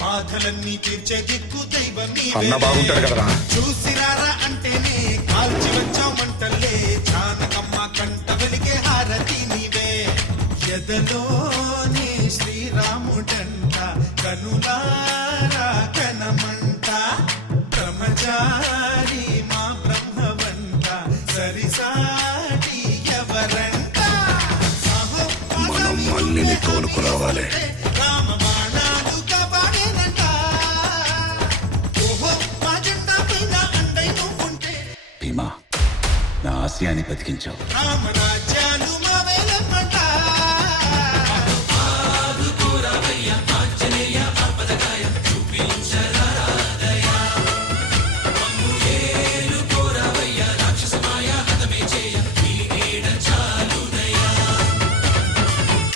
బాధలన్నీ తీర్చే దిక్కు దైవం అన్న బాగుంటాడు కదరా. చూసిరారా అంటేనే కాల్చి వచ్చావు మంటల్లే జానకమ్మ కంట వెలిగే హారతి నీవే ఎదలోనే శ్రీరాముడంట కనులారా కనమంట బ్రహ్మచారి మా బ్రహ్మవంట సరిసాటి ఎవరంట మనం మళ్ళీని తోలుకురావాలి. రామ బాణాలు కాపాడేనంట ఓహో మా జెండా పైన అండై నువ్వుంటే భీమా నా ఆశయాన్ని బతికించావు. రామరాజ్యాలు